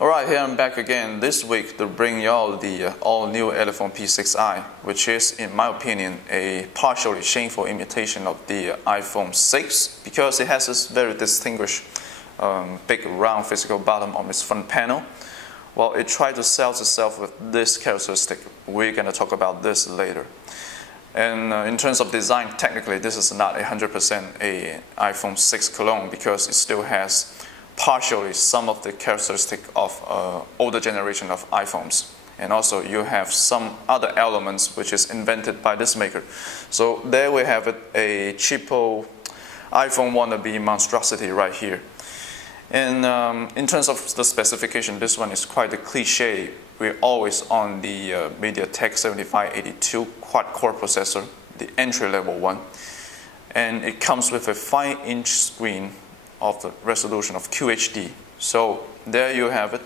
Alright, here I'm back again this week to bring y'all the all-new Elephone P6I, which is, in my opinion, a partially shameful imitation of the iPhone 6 because it has this very distinguished big round physical bottom on its front panel. Well, it tried to sell itself with this characteristic. We're going to talk about this later. And in terms of design, technically, this is not 100% a iPhone 6 clone because it still has partially some of the characteristic of older generation of iPhones. And also you have some other elements which is invented by this maker. So there we have it, a cheapo iPhone wannabe monstrosity right here. And in terms of the specification, this one is quite a cliche. We're always on the MediaTek 7582 quad-core processor, the entry-level one. And it comes with a 5-inch screen of the resolution of QHD. So there you have it.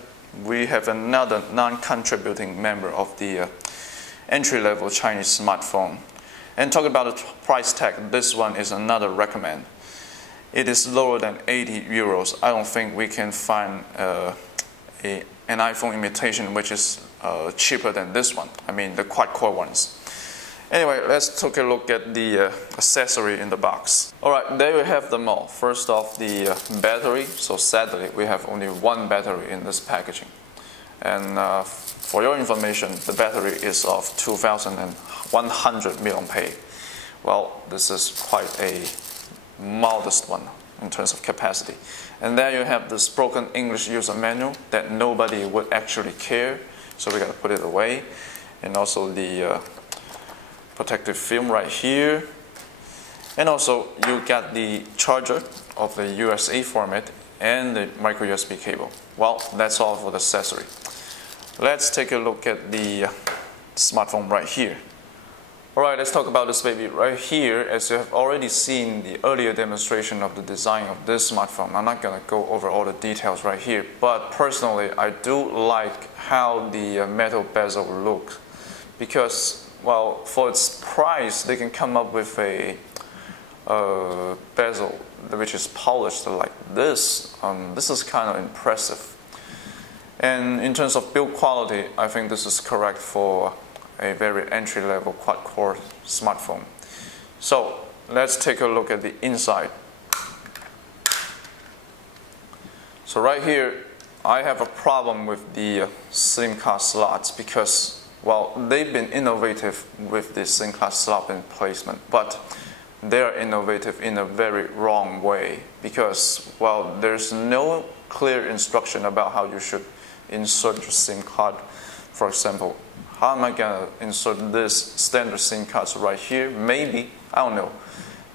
We have another non-contributing member of the entry-level Chinese smartphone. And talk about the price tag, this one is another recommend. It is lower than 80 euros. I don't think we can find an iPhone imitation which is cheaper than this one. I mean the quad-core ones. Anyway, let's take a look at the accessory in the box. Alright, there we have them all. First off, the battery. So sadly, we have only one battery in this packaging. And for your information, the battery is of 2100 mAh. Well, this is quite a modest one in terms of capacity. And there you have this broken English user manual that nobody would actually care. So we gotta put it away. And also the protective film right here, and also you got the charger of the USB format and the micro USB cable. Well, that's all for the accessory. Let's take a look at the smartphone right here. Alright, let's talk about this baby right here. As you have already seen the earlier demonstration of the design of this smartphone, I'm not gonna go over all the details right here, but personally I do like how the metal bezel looks because, well, for its price, they can come up with a bezel which is polished like this. This is kind of impressive. And in terms of build quality, I think this is correct for a very entry-level quad-core smartphone. So let's take a look at the inside. So right here, I have a problem with the SIM card slots because, well, they've been innovative with the SIM card slot in placement, but they're innovative in a very wrong way because, well, there's no clear instruction about how you should insert your SIM card. For example, how am I going to insert this standard SIM cards right here? Maybe, I don't know.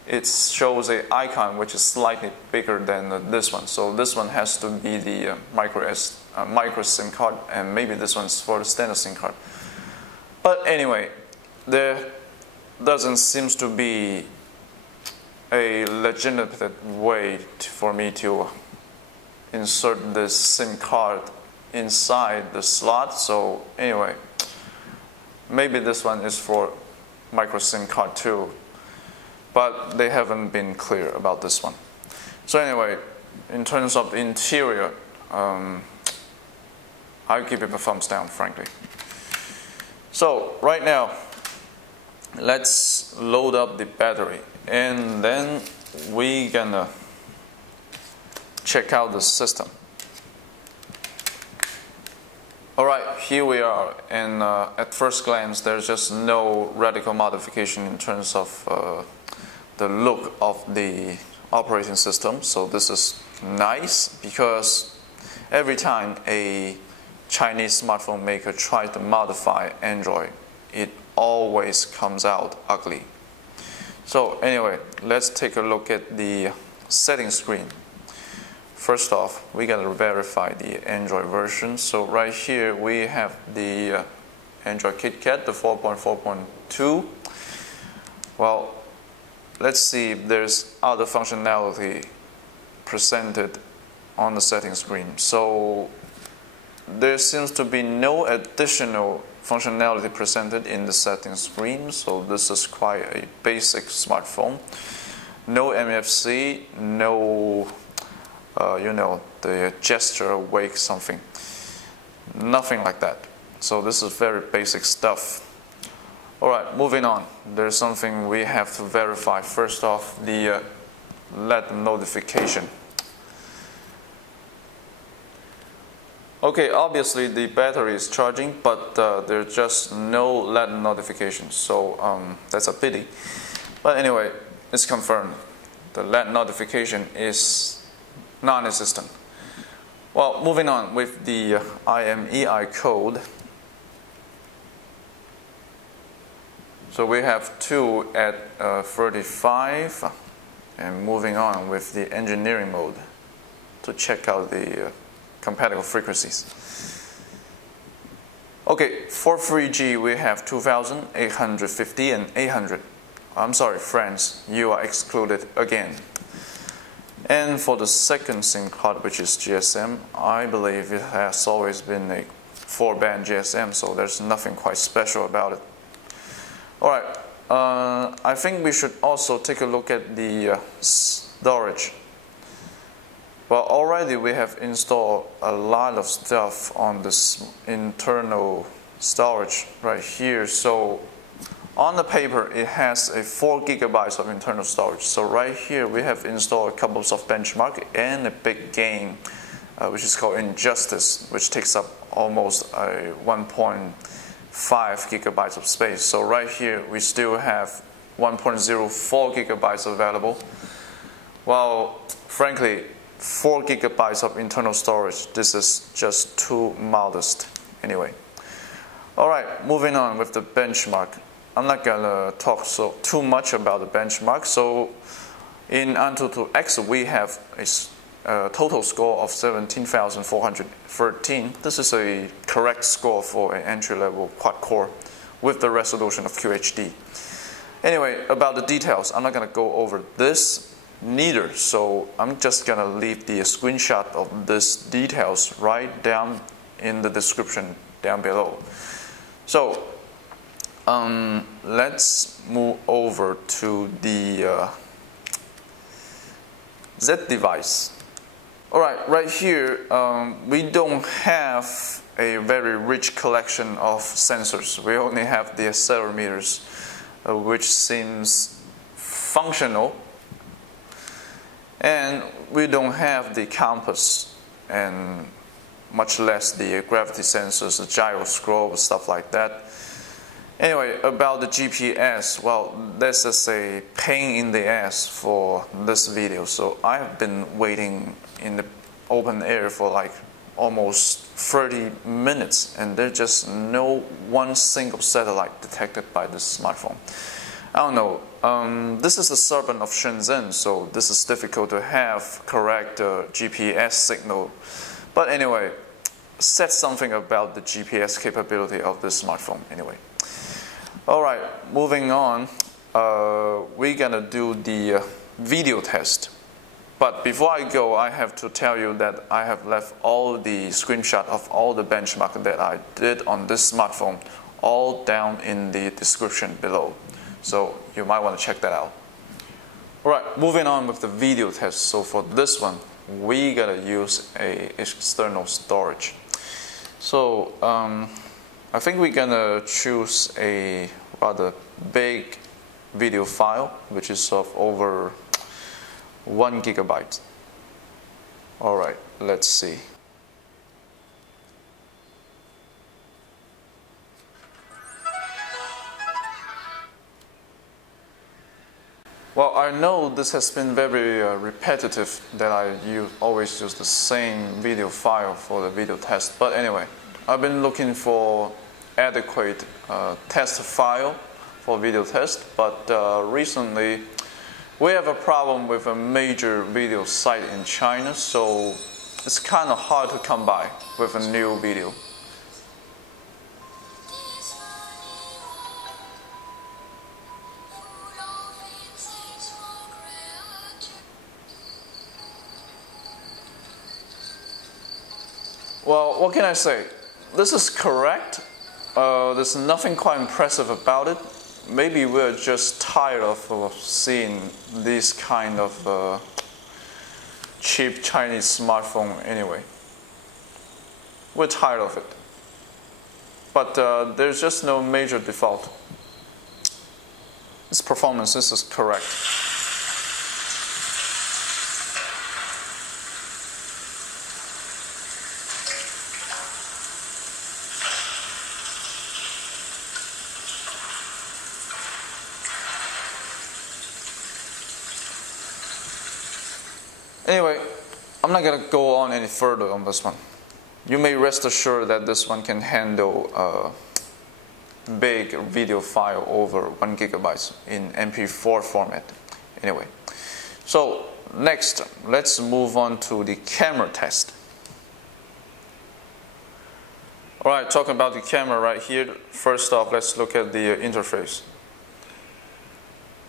It shows an icon which is slightly bigger than this one. So this one has to be the micro SIM card, and maybe this one's for the standard SIM card. But anyway, there doesn't seem to be a legitimate way for me to insert this SIM card inside the slot. So anyway, maybe this one is for micro SIM card too, but they haven't been clear about this one. So anyway, in terms of the interior, I'll give it a thumbs down, frankly. So right now, let's load up the battery and then we're gonna check out the system. Alright, here we are, and at first glance there's just no radical modification in terms of the look of the operating system. So this is nice because every time a Chinese smartphone maker tries to modify Android, it always comes out ugly. So anyway, let's take a look at the settings screen. First off, we gotta verify the Android version. So right here we have the Android KitKat, the 4.4.2. Well, let's see if there's other functionality presented on the settings screen. So there seems to be no additional functionality presented in the settings screen, so this is quite a basic smartphone. No MFC, no the gesture awake something. Nothing like that. So this is very basic stuff. Alright, moving on. There's something we have to verify. First off, the LED notification. Okay, obviously the battery is charging, but there's just no LED notification, so that's a pity. But anyway, it's confirmed. The LED notification is non-existent. Well, moving on with the IMEI code. So we have 2 at 35, and moving on with the engineering mode to check out the compatible frequencies. Okay, for 3G we have 2000, 850 and 800. I'm sorry friends, you are excluded again. And for the second SIM card, which is GSM, I believe it has always been a 4-band GSM, so there's nothing quite special about it. Alright, I think we should also take a look at the storage. Well, already we have installed a lot of stuff on this internal storage right here. So on the paper, it has a 4 gigabytes of internal storage. So right here, we have installed a couple of benchmark and a big game, which is called Injustice, which takes up almost a 1.5 gigabytes of space. So right here, we still have 1.04 gigabytes available. Well, frankly, 4 gigabytes of internal storage, this is just too modest. Anyway, alright, moving on with the benchmark. I'm not gonna talk too much about the benchmark. So in Antutu X we have a total score of 17,413. This is a correct score for an entry-level quad-core with the resolution of QHD. Anyway, about the details, I'm not gonna go over this neither, so I'm just gonna leave the screenshot of this details right down in the description down below. So let's move over to the Z device. Alright, right here we don't have a very rich collection of sensors. We only have the accelerometers, which seems functional. And we don't have the compass, and much less the gravity sensors, the gyroscope, stuff like that. Anyway, about the GPS, well, this is a pain in the ass for this video. So I have been waiting in the open air for like almost 30 minutes, and there's just no one single satellite detected by this smartphone. I don't know. This is a suburb of Shenzhen, so this is difficult to have correct GPS signal. But anyway, said something about the GPS capability of this smartphone anyway. Alright, moving on. We're gonna do the video test. But before I go, I have to tell you that I have left all the screenshot of all the benchmark that I did on this smartphone all down in the description below. So you might want to check that out. Alright, moving on with the video test. So for this one, we gotta use a external storage. So I think we're gonna choose a rather big video file, which is of over 1 gigabyte. Alright, let's see. Well, I know this has been very repetitive that I always use the same video file for the video test. But anyway, I've been looking for adequate test file for video test. But recently, we have a problem with a major video site in China. So it's kind of hard to come by with a new video. Well, what can I say? This is correct. There's nothing quite impressive about it. Maybe we're just tired of seeing this kind of cheap Chinese smartphone anyway. we're tired of it. But there's just no major default. This performance, this is correct. Anyway, I'm not going to go on any further on this one. You may rest assured that this one can handle a big video file over 1 GB in MP4 format. Anyway, so next, let's move on to the camera test. Alright, talking about the camera right here, first off, let's look at the interface.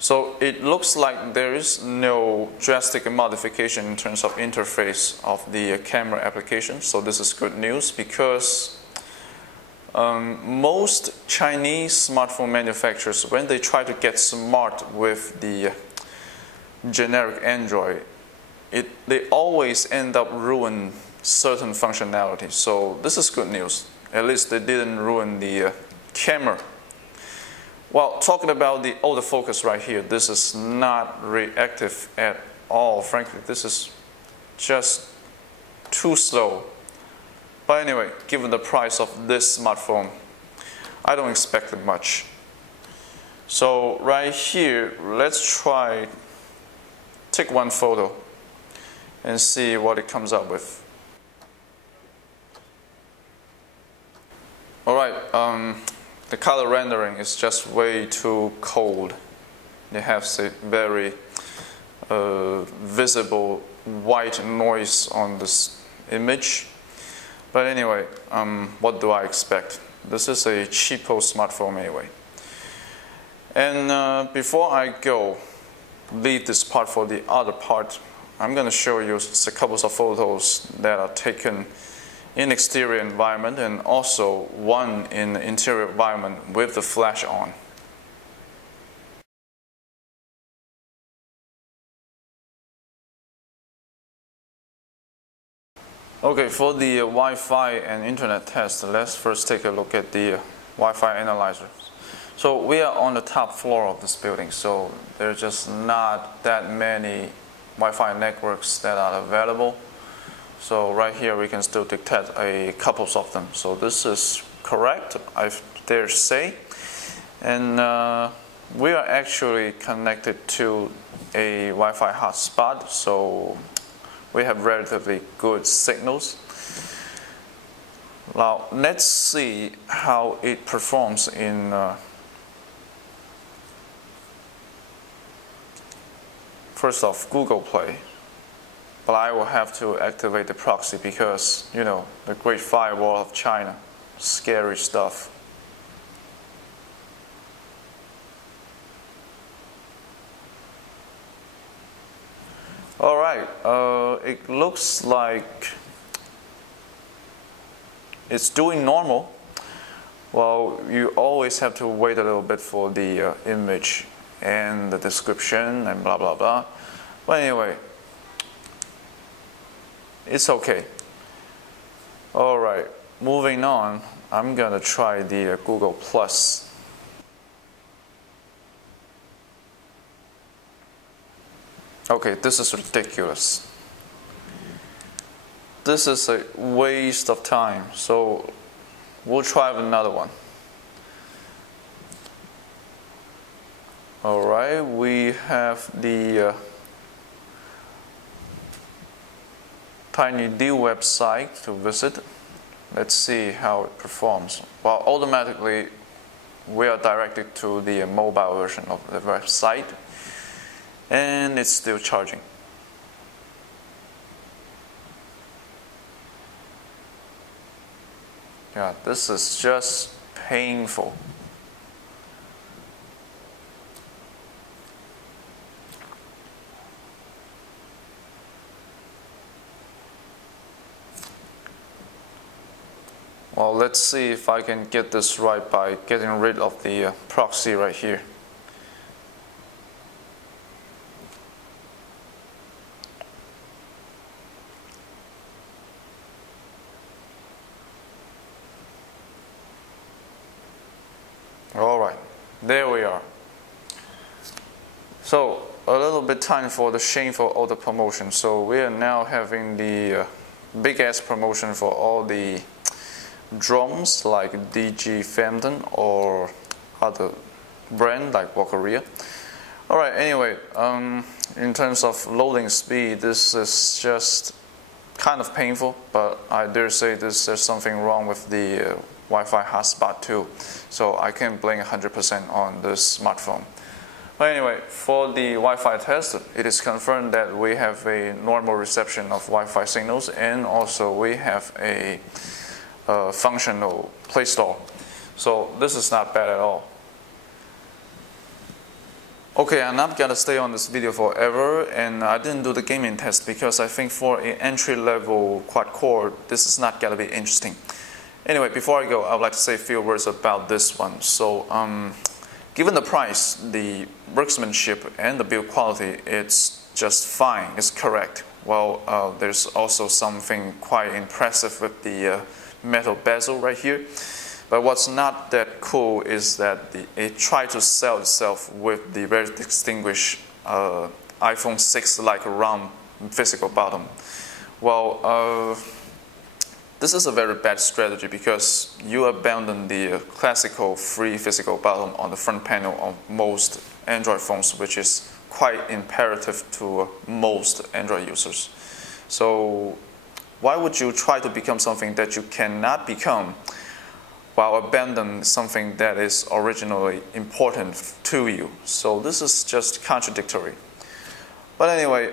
So it looks like there is no drastic modification in terms of interface of the camera application. So this is good news because most Chinese smartphone manufacturers, when they try to get smart with the generic Android, they always end up ruin certain functionality. So this is good news. At least they didn't ruin the camera. Well, talking about the autofocus right here, this is not reactive at all. Frankly, this is just too slow. But anyway, given the price of this smartphone, I don't expect it much. So right here, let's try take one photo and see what it comes up with. All right. The color rendering is just way too cold. It has a very visible white noise on this image. But anyway, what do I expect? This is a cheapo smartphone anyway. And before I go, leave this part for the other part, I'm going to show you a couple of photos that are taken in exterior environment and also one in interior environment with the flash on. Okay, for the Wi-Fi and internet test, let's first take a look at the Wi-Fi analyzer. So we are on the top floor of this building, so there's just not that many Wi-Fi networks that are available. So right here we can still detect a couple of them. So this is correct, I dare say. And we are actually connected to a Wi-Fi hotspot, so we have relatively good signals. Now let's see how it performs in first off Google Play. But I will have to activate the proxy because, you know, the Great Firewall of China, scary stuff. All right, it looks like it's doing normal. Well, you always have to wait a little bit for the image and the description and blah, blah, blah. But anyway, it's okay. All right, moving on, I'm gonna try the Google Plus. Okay, this is ridiculous. This is a waste of time, so we'll try another one. All right, we have the TinyDeal website to visit. Let's see how it performs. Well, automatically we are directed to the mobile version of the website, and it's still charging. Yeah, this is just painful. Well, let's see if I can get this right by getting rid of the proxy right here. there we are. So a little bit time for the shameful order promotion. So we are now having the big ass promotion for all the drones like DG Phantom or other brand like Walkeria. Alright, anyway, in terms of loading speed, this is just kind of painful, but I dare say there's something wrong with the Wi-Fi hotspot too, so I can't blame 100% on this smartphone. But anyway, for the Wi-Fi test, it is confirmed that we have a normal reception of Wi-Fi signals, and also we have a functional Play Store. So this is not bad at all. Okay, I'm not gonna stay on this video forever, and I didn't do the gaming test because I think for an entry-level quad-core, this is not gonna be interesting. Anyway, before I go, I would like to say a few words about this one. So, given the price, the workmanship, and the build quality, it's just fine, it's correct. Well, there's also something quite impressive with the metal bezel right here. But what's not that cool is that it tried to sell itself with the very distinguished iPhone 6-like round physical bottom. Well, this is a very bad strategy because you abandon the classical free physical bottom on the front panel of most Android phones, which is quite imperative to most Android users. So why would you try to become something that you cannot become while abandon something that is originally important to you? So this is just contradictory. But anyway,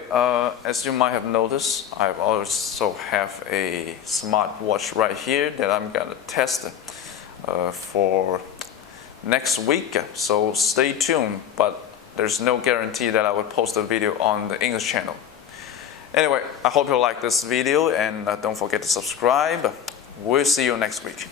as you might have noticed, I also have a smartwatch right here that I'm gonna test for next week. So stay tuned, but there's no guarantee that I will post a video on the English channel. Anyway, I hope you like this video, and don't forget to subscribe. We'll see you next week.